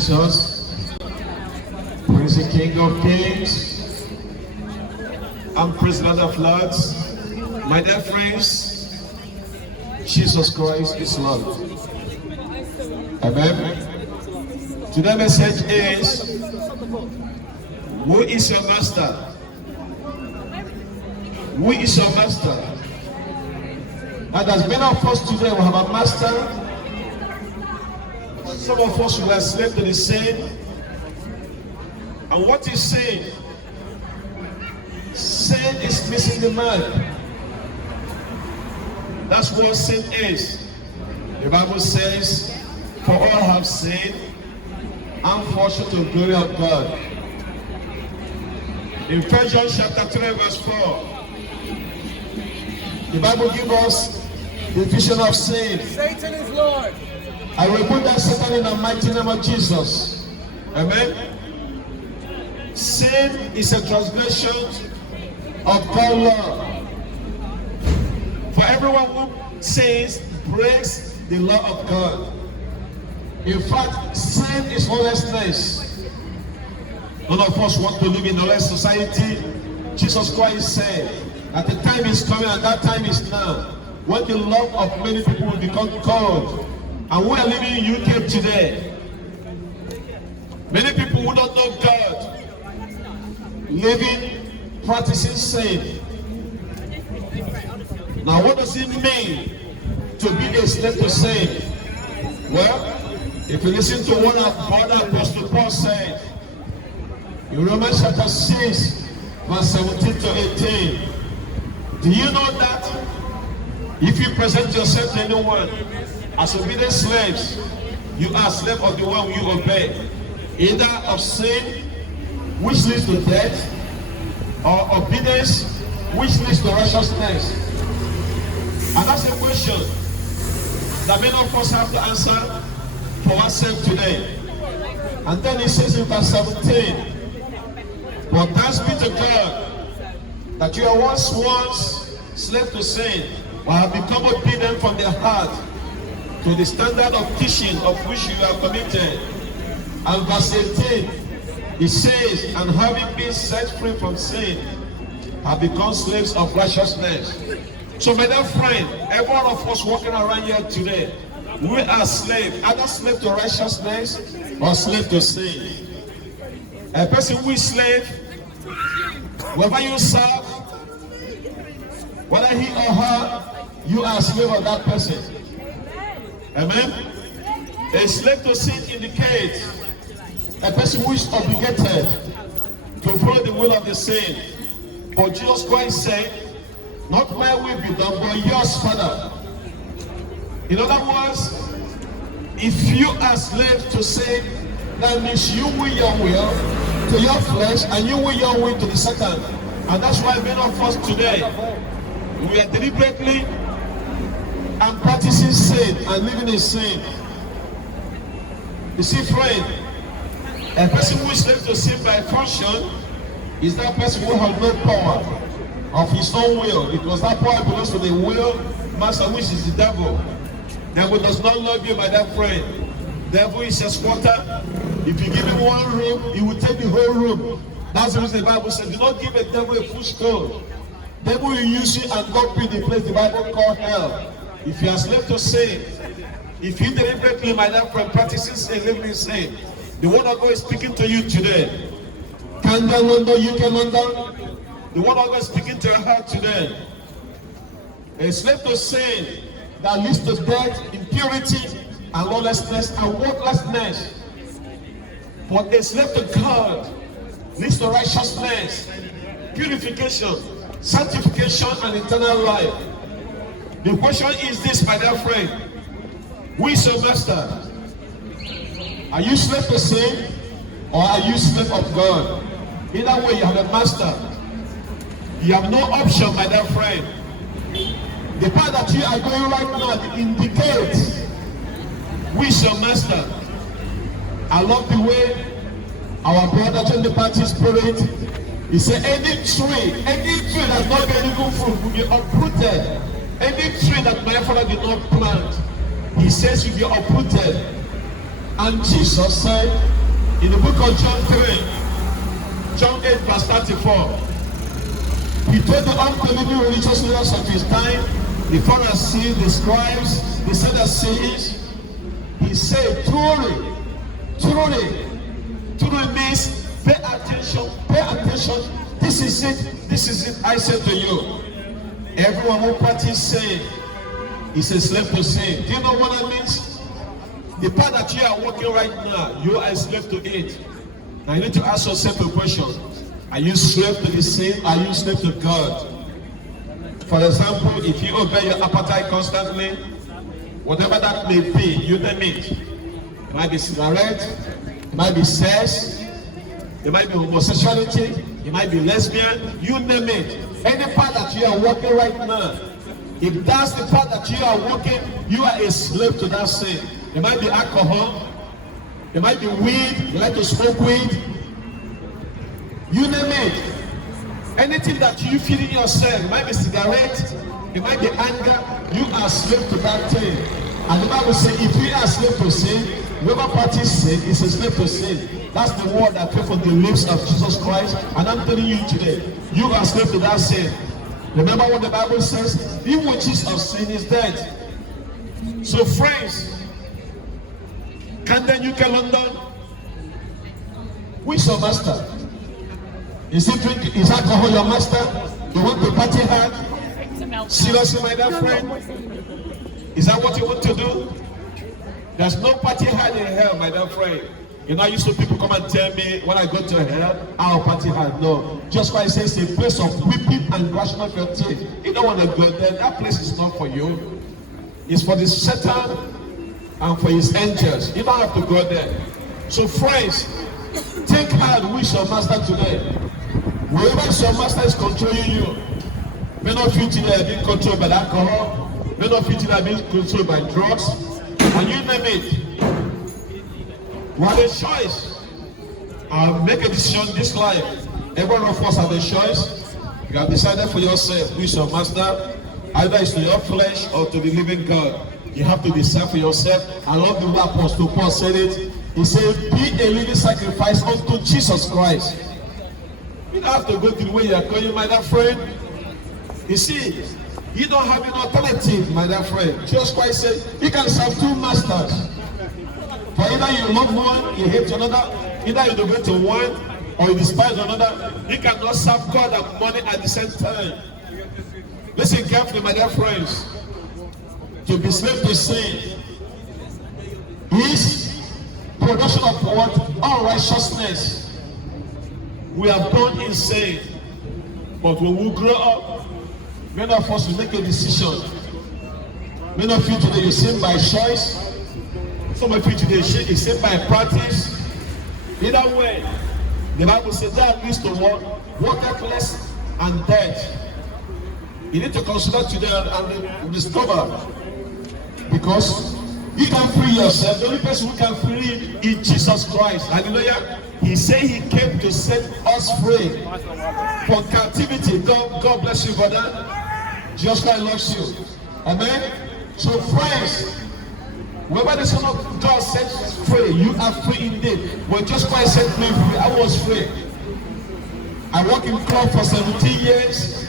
Jesus. Praise the King of Kings and praise the Lord of Lords. My dear friends, Jesus Christ is Lord. Amen. Today's message is, who is your master? Who is your master? And as many of us today will have a master. Some of us will slave to the sin. And what is sin? Sin is missing the mark. That's what sin is. The Bible says, for all have sinned and fall short of the glory of God. In 1 John chapter 3 verse 4, the Bible gives us the vision of sin. Satan is Lord. I will put that Satan in the mighty name of Jesus. Amen. Sin is a transgression of God's law. For everyone who sins breaks the law of God. In fact, sin is lawlessness. None of us want to live in a lawless society. Jesus Christ said that the time is coming and that time is now when the love of many people will become cold. And we are living in UK today. Many people who don't know God, living, practicing sin. Now what does it mean to be a slave to sin? Well, if you listen to what our brother Apostle Paul said, in Romans chapter 6, verse 17 to 18, do you know that if you present yourself to anyone as obedient slaves, you are slave of the one you obey, either of sin, which leads to death, or obedience, which leads to righteousness. And that's the question that many of us have to answer for ourselves today. And then it says in verse 17, but thanks be to God that you are once slave to sin, but have become obedient from the heart to the standard of teaching of which you are committed. And verse 18, it says, and having been set free from sin, have become slaves of righteousness. So my dear friend, every one of us walking around here today, we are slaves, either slave to righteousness or slave to sin. A person who is slave, whoever you serve, whether he or her, you are a slave of that person. Amen. A slave to sin indicates a person who is obligated to follow the will of the sin. But Jesus Christ said, not my will be done, but yours, Father. In other words, if you are slave to sin, that means you will your will to your flesh and you will your will to the Satan. And that's why many of us today, we are deliberately and practicing sin and living in sin. You see, friend, a person who is slave to sin by function is that person who has no power of his own will, because that power belongs to the will master, which is the devil. Devil does not love you, my dear friend. Devil is a squatter. If you give him one room, he will take the whole room. That's the reason the Bible says, do not give a devil a full stone. Devil will use you and God be the place the Bible called hell. If you are slave to sin, if you deliberately, my dear friend, practicing sin, living in sin, the word of God is speaking to you today. Canada, London, UK, London, the word of God is speaking to your heart today. A slave to sin that leads to death, impurity, and lawlessness, and worthlessness. But a slave to God leads to righteousness, purification, sanctification, and eternal life. The question is this, my dear friend. Who is your master? Are you slave to sin, or are you slave of God? Either way, you have a master. You have no option, my dear friend. The path that you are going right now indicates who is your master. I love the way our brother John the Baptist put it. He said, any tree that's not getting good fruit will be uprooted. Any tree that my father did not plant, he says will be uprooted. And Jesus said in the book of John 3, John 8 verse 34, he told the unbelieving religious leaders of his time, the Pharisees, the scribes, the Sadducees, he said, truly means pay attention, this is it, I said to you. Everyone who practices sin is a slave to sin. Do you know what that means? The part that you are working right now, you are a slave to it. Now you need to ask yourself a question. Are you slave to the sin? Are you slave to God? For example, if you obey your appetite constantly, whatever that may be, you name it. It might be cigarette, it might be sex, it might be homosexuality, it might be lesbian, you name it. Any part that you are working right now, if that's the part that you are working, you are a slave to that sin. It might be alcohol, it might be weed, you like to smoke weed, you name it. Anything that you feel in yourself, it might be cigarette, it might be anger, you are slave to that thing. And the Bible says, if we are slave to sin, whoever practices sin is a slave to sin. That's the word that came from the lips of Jesus Christ. And I'm telling you today, you are slave to that sin. Remember what the Bible says? The wages of sin is death. So friends, Camden, UK, London, who is your master? Is alcohol your master? You want to party hard? Seriously, my dear friend? Is that what you want to do? There's no party hard in hell, my dear friend. You know, I used to people come and tell me when I go to hell, I'll party hard. No. Just why it says a place of weeping and gnashing of your teeth. You don't want to go there. That place is not for you. It's for the Satan and for his angels. You don't have to go there. So friends, take heart who is your master today. Whoever is your master is controlling you. Many of you today are being controlled by alcohol. Many of you today are being controlled by drugs. And you name it. You have a choice. Make a decision in this life. Every one of us have a choice. You have decided for yourself who is your master. Either it's to your flesh or to the living God. You have to decide for yourself. I love the way Apostle Paul said it. He said, be a living sacrifice unto Jesus Christ. You don't have to go to the way you are going, my dear friend. You see, you don't have an alternative, my dear friend. Jesus Christ said, you can serve two masters. For either you love one, you hate another. Either you devote to one, or you despise another. You cannot serve God and money at the same time. Listen carefully, my dear friends. To be slave to sin is production of what? Unrighteousness. We have done insane. But when we grow up, many of us will make a decision. Many of you today, you sin by choice. Some of you today, you sin by practice. Either way, the Bible says that leads to what? Worthlessness and death. You need to consider today and discover. Because you can free yourself. The only person who can free is Jesus Christ. Hallelujah. He said he came to set us free from captivity. God bless you, brother. Jesus Christ loves you. Amen. So friends, whoever the Son of God sets free, you are free indeed. When Jesus Christ set me free, I was free. I worked in club for 17 years.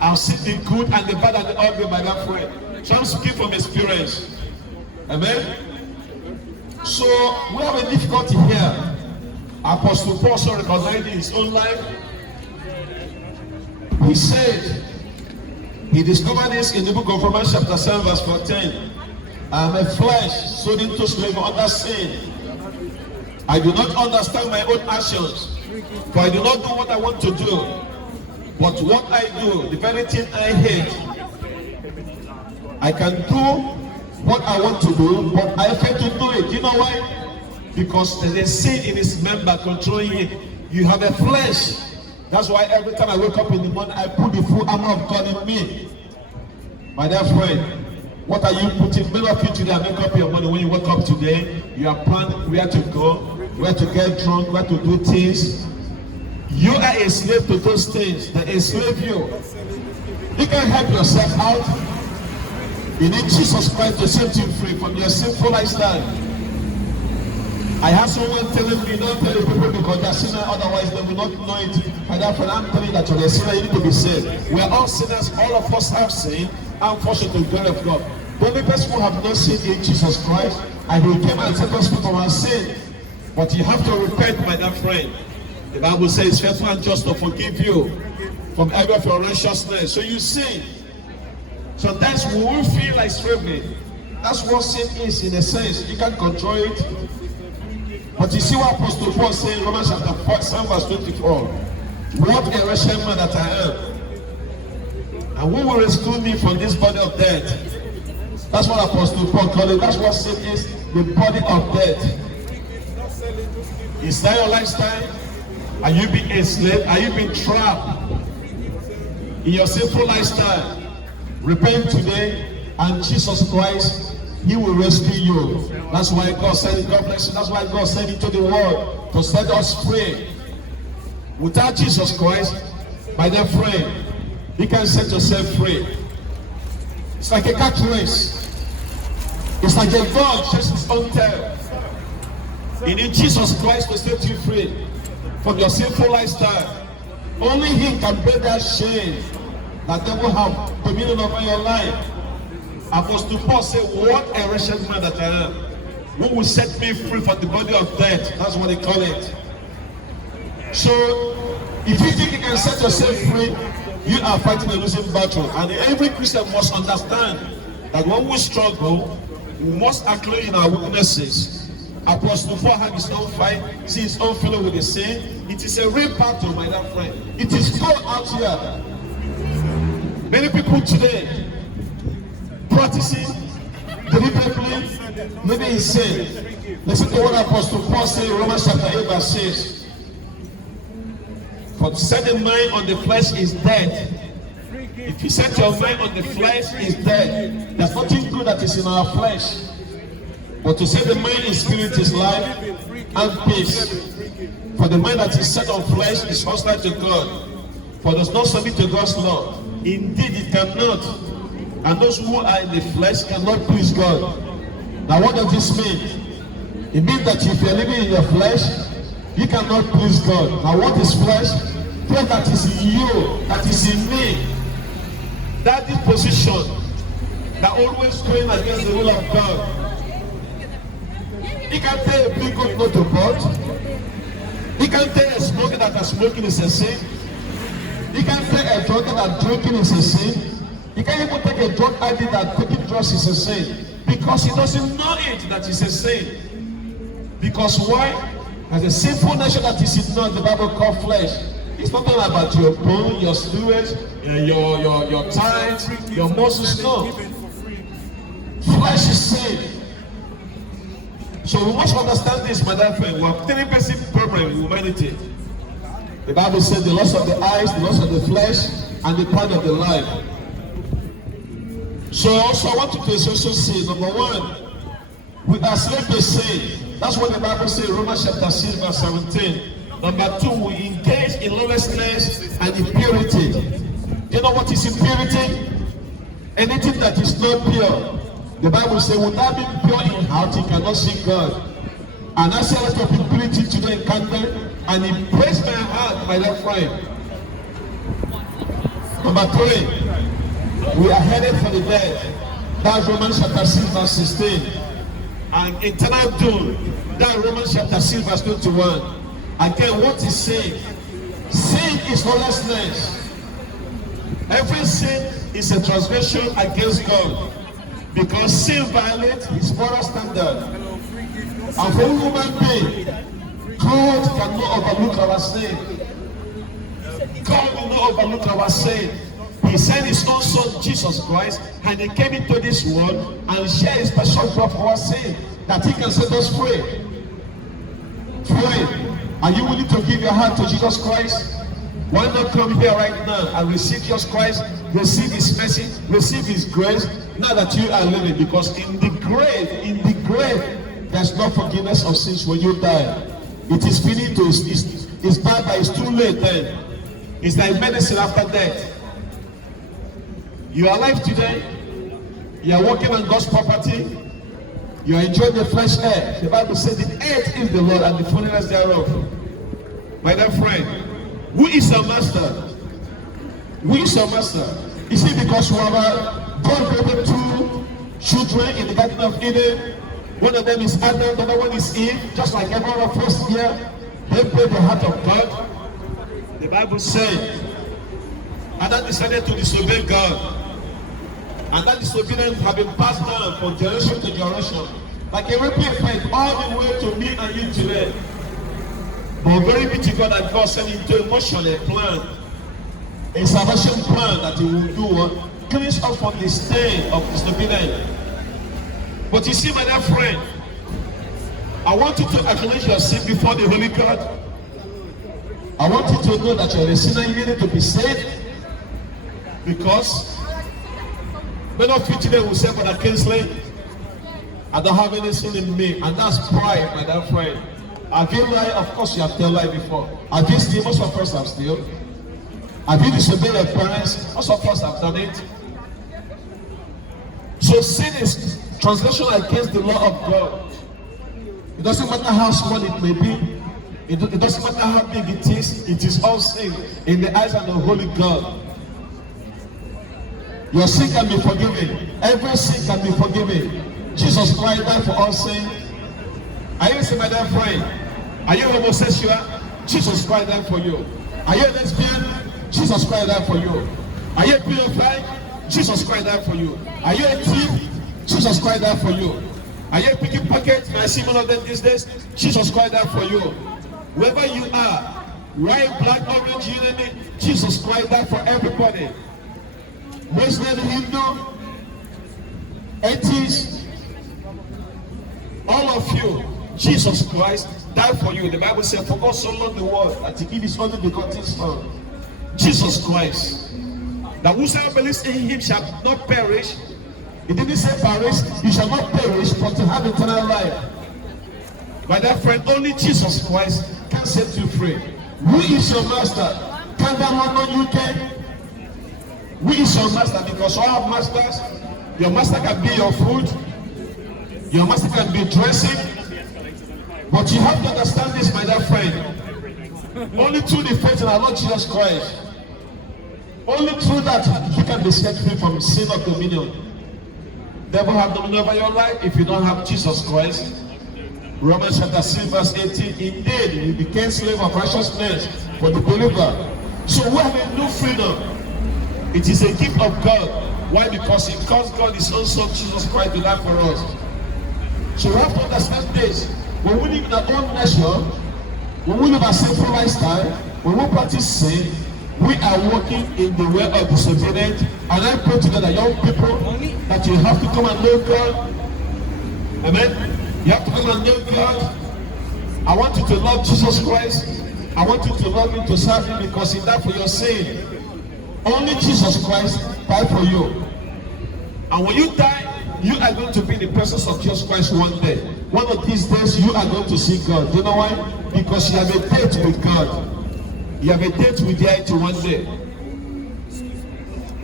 I've seen the good and the bad and the ugly, my dear friend. So I'm speaking from experience. Amen. So we have a difficulty here. Apostle Paul also recognized in his own life. He said, he discovered this in the book of Romans chapter 7 verse 14. I am a flesh sold into slavery under sin. I do not understand my own actions, for I do not do what I want to do, but what I do, the very thing I hate. I can do what I want to do, but I fail to do it. You know why? Because there's a sin in his member controlling it. You have a flesh. That's why every time I wake up in the morning, I put the full armor of God in me. My dear friend, what are you putting? Many of you today, make up your money when you wake up today. You are planning where to go, where to get drunk, where to do things. You are a slave to those things that enslave you. You can help yourself out. You need Jesus Christ to set you free from your sinful lifestyle. I have someone telling me, don't tell the people because they are sinners, otherwise they will not know it. And therefore I'm telling you that you're a sinner, you need to be saved. We are all sinners, all of us have sinned, and fall short of the glory of God. The only person who have not sinned in Jesus Christ, and he came and set us free from our sin. But you have to repent, my dear friend. The Bible says, faithful and just to forgive you from every of your righteousness. So you sin. Sometimes we will feel like struggling. That's what sin is in a sense. You can't control it. But you see what Apostle Paul said in Romans chapter 4, verse 24. What a wretched man that I am. And who will rescue me from this body of death? That's what Apostle Paul called it. That's what sin is, the body of death. Is that your lifestyle? Are you being enslaved? Are you being trapped in your sinful lifestyle? Repent today, and Jesus Christ, he will rescue you. That's why God sent it. God bless you. That's why God sent it to the world to set us free. Without Jesus Christ, my dear friend, you can set yourself free. It's like a cat race. It's like a dog chasing its own tail. You need Jesus Christ to set you free from your sinful lifestyle. Only he can bear that shame that devil have dominion over your life. Apostle Paul said, what a wretched man that I am. Who will set me free from the body of death? That's what they call it. So, if you think you can set yourself free, you are fighting a losing battle. And every Christian must understand that when we struggle, we must acknowledge our weaknesses. Apostle Paul had his own fight, see his own fellow with the sin. It is a real battle, my dear friend. It is God out here. Many people today practicing deliberately, maybe insane. Listen to what Apostle Paul said in Romans chapter 8, verse 6. For to set the mind on the flesh is death. If you set your mind on the flesh is death. There's nothing good that is in our flesh. But to set the mind in spirit is life and peace. For the mind that is set on flesh is hostile to God. For it does not submit to God's law. Indeed, it cannot. And those who are in the flesh cannot please God. Now what does this mean? It means that if you're living in your flesh, you cannot please God. Now what is flesh? Flesh that is in you, that is in me. That disposition that always going against the will of God. He can tell a big God not to God. He can tell a smoker that smoking is a sin. He can tell a drunkard that drinking is a sin. He can't even take a drug addict that taking drugs is a sin. Because he doesn't know it that is a sin. Because why? As a sinful nature that is not the Bible called flesh. It's not all about your bone, your fluids, your tithes, your muscles. No. Flesh is sin. So we must understand this, my dear friend. We have three basic problems in humanity. The Bible says the lust of the eyes, the lust of the flesh, and the pride of the life. So I want you to also say, number one, we are slaves to sin. That's what the Bible says in Romans chapter 6, verse 17. Number two, we engage in lawlessness and impurity. You know what is impurity? Anything that is not pure. The Bible says, without being pure in heart, you cannot see God. And I see a lot of impurity today in Canada, and it breaks my heart, my dear friend. Number three, we are headed for the dead. That's Romans chapter 6, verse 16. And eternal doom. That's Romans chapter 6, verse 21. Again, what is sin? Sin is lawlessness. Every sin is a transgression against God. Because sin violates his moral standard. And for a human being, God cannot overlook our sin. God will not overlook our sin. He sent his own son, Jesus Christ, and he came into this world and shared his special blood for our sin, that he can set us free. Free. Are you willing to give your heart to Jesus Christ? Why not come here right now and receive Jesus Christ, receive his mercy, receive his grace, now that you are living? Because in the grave, there's no forgiveness of sins when you die. It is finito, it's bad, but it's too late then. It's like medicine after death. You are alive today, you are working on God's property, You are enjoying the fresh air. The Bible says the earth is the Lord and the fullness thereof. My dear friend, who is your master? Who is your master? Is it because you have God created two children in the Garden of Eden? One of them is Adam, the other one is Eve. Just like everyone first here, they played the heart of God. The Bible said, Adam decided to disobey God. And that disobedience has been passed down from generation to generation. Like a ripple effect all the way to me and you today. But very be to God that God sent into emotion a plan. A salvation plan that He will do. Cleanse us from the stain of disobedience. But you see, my dear friend, I want you to acknowledge your sin before the Holy God. I want you to know that you're a sinner, you need to be saved. Because many of you today will say, but I can't slay. I don't have any sin in me. And that's pride, my dear friend. Have you lied? Of course you have told lie before. Have you still? Most of us have still. Have you disobeyed your parents? Most of us have done it. So sin is transgression against the law of God. It doesn't matter how small it may be. It doesn't matter how big it is all sin in the eyes of the Holy God. Your sin can be forgiven. Every sin can be forgiven. Jesus Christ died for all sin. Are you saying, my dear friend? Are you homosexual? Jesus Christ died for you. Are you a lesbian? Jesus Christ died for you. Are you a pedophile? Jesus Christ died for you. Are you a thief? Jesus Christ died for you. Are you a pickpocket? I see one of them these days. Jesus Christ died for you. Wherever you are, white, black, orange, you name it, Jesus Christ died for everybody. Muslim, Hindu, atheist, all of you, Jesus Christ died for you. The Bible said, for God so loved the world that He gave His only begotten Son, Jesus Christ, that whosoever believes in Him shall not perish. It didn't say perish, you shall not perish, but to have eternal life. My dear friend, only Jesus Christ can set you free. Who is your master? Can that one know you can? Who is your master? Because all have masters. Your master can be your food. Your master can be dressing. But you have to understand this, my dear friend. Only through the faith in our Lord Jesus Christ. Only through that you can be set free from sin of dominion. Devil have dominion over your life if you don't have Jesus Christ. Romans chapter 6 verse 18. Indeed, we became slave of righteousness for the believer. So we have a new freedom. It is a gift of God. Why? Because He caused God His own Son Jesus Christ to die for us. So we have to understand this. When we live in our own nation, when we live a sinful lifestyle, when we practice sin, we are walking in the way of disobedience. And I pray together, young people, that you have to come and know God. Amen. You have to come and know God. I want you to love Jesus Christ. I want you to love Him, to serve Him, because He died for your sin. Only Jesus Christ died for you. And when you die, you are going to be in the presence of Jesus Christ one day. One of these days, you are going to see God. Do you know why? Because you have a date with God. You have a date with deity one day.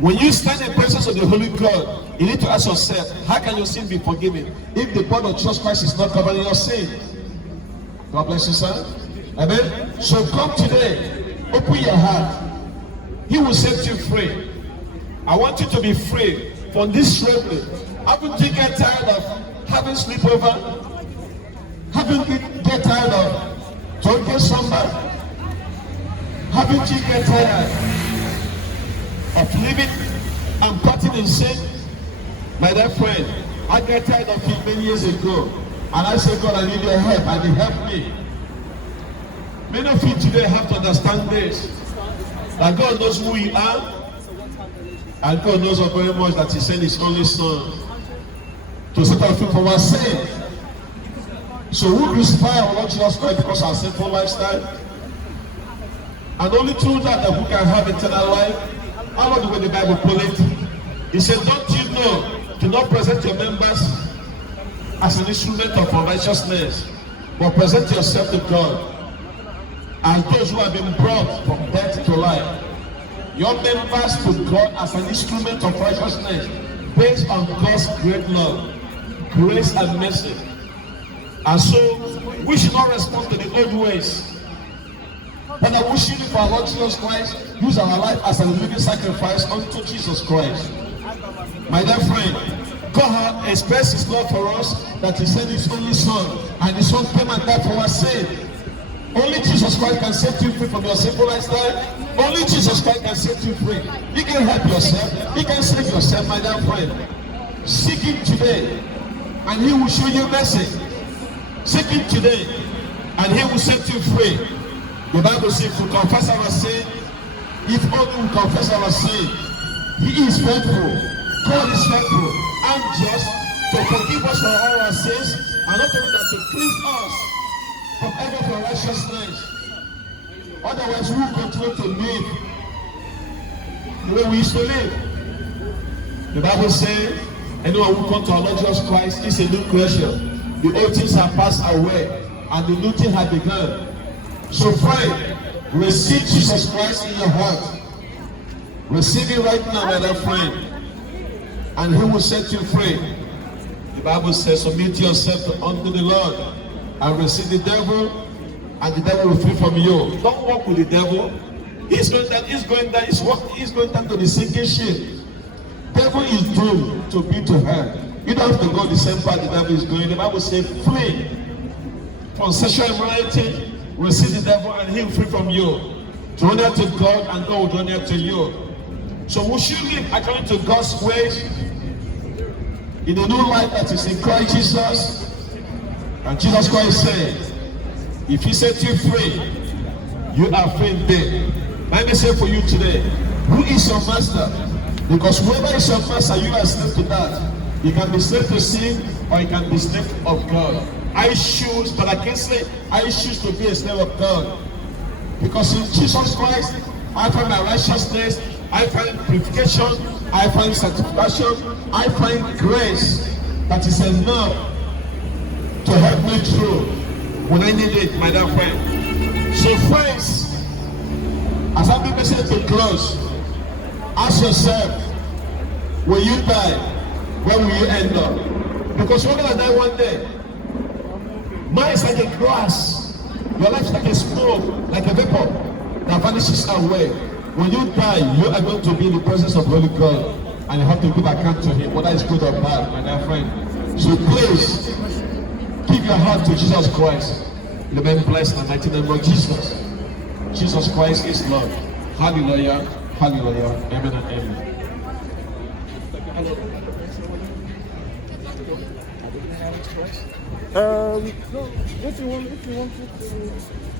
When you stand in the presence of the Holy God, you need to ask yourself, how can your sin be forgiven if the blood of Jesus Christ is not covering your sin? God bless you, sir. Amen. So come today, open your heart. He will set you free. I want you to be free from this slavery. Haven't you get tired of having sleepover? Haven't you get tired of drinking somebody? Haven't you get tired of living and partying in sin? My dear friend, I got tired of it many years ago. And I said, God, I need your help. I need help me. Many of you today have to understand this. That God knows who you are. And God knows very much that He sent His only Son to set us free from our sin. So we crucify our Lord Jesus Christ because of our sinful lifestyle. And only through that we can have eternal life. I love the way the Bible put it. He said, don't you know, do not present your members as an instrument of unrighteousness, but present yourself to God as those who have been brought from death to life. Your members to God as an instrument of righteousness based on God's great love. grace and mercy. And so we should not respond to the old ways. But I wish you for our Lord Jesus Christ, use our life as a living sacrifice unto Jesus Christ. My dear friend, God expressed his love for us that he sent his only son, and his son came and died for our sin. Only Jesus Christ can set you free from your sinful lifestyle. Only Jesus Christ can set you free. You can help yourself. You can save yourself, my dear friend. Seek him today, and he will show you mercy. Seek him today, and he will set you free. The Bible says, if we confess our sin, if only we confess our sin, he is faithful. God is faithful and just to forgive us for all our sins, and not only that, to cleanse us from every unrighteousness. Otherwise, we will continue to live the way we used to live. The Bible says, anyone who comes to our Lord Jesus Christ is a new creation. The old things have passed away, and the new thing has begun. So friend, receive Jesus Christ in your heart. Receive it right now, my dear friend, and he will set you free. The Bible says, submit yourself unto the Lord and receive the devil, and the devil will flee from you. Don't walk with the devil. He's going down to the sinking ship. Devil is doomed to be to hell. You don't have to go the same path the devil is going. The Bible says, flee from sexual immorality. Receive the devil and he will free from you. Draw near to God and God will draw near to you. So we should live according to God's ways in the new life that is in Christ Jesus. And Jesus Christ said, if he set you free, you are free indeed. Let me say for you today, who is your master? Because whoever is your master, you are slave to that. You can be slave to sin or you can be slave of God. I choose, but I can't say I choose to be a slave of God. Because in Jesus Christ, I find my righteousness, I find purification, I find sanctification, I find grace that is enough to help me through when I need it, my dear friend. So friends, as I bring myself to close, ask yourself, will you die? Where will you end up? Because you're going to die one day. Mine is like a grass. Your life is like a smoke, like a vapor that vanishes away. When you die, you are going to be in the presence of Holy God, and you have to give account to him, whether it's good or bad, my dear friend. So please, give your heart to Jesus Christ. Remain blessed in the mighty name of Jesus. Jesus Christ is Lord. Hallelujah, hallelujah, amen and amen. No, if you want to.